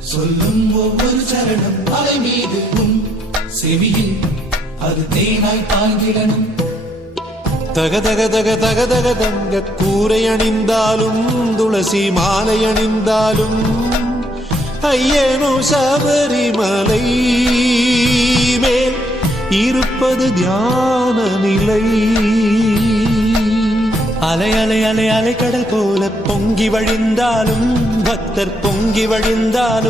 சொல்லும் ஒவ்வொரு சரணம் அலை மீது உன் செவியில் அது தேனாய் பாய்ந்திடணும். தக தக தக தக தக தங்க கூரை அணிந்தாலும் துளசி மாலை அணிந்தாலும் ஐயனோ சபரிமலை மேல் இருப்பது தியான நிலை. அலை அலை அலை அலை கடல் போல பொங்கி வழிந்தாலும் பக்தர் பொங்கி வழிந்தாலும்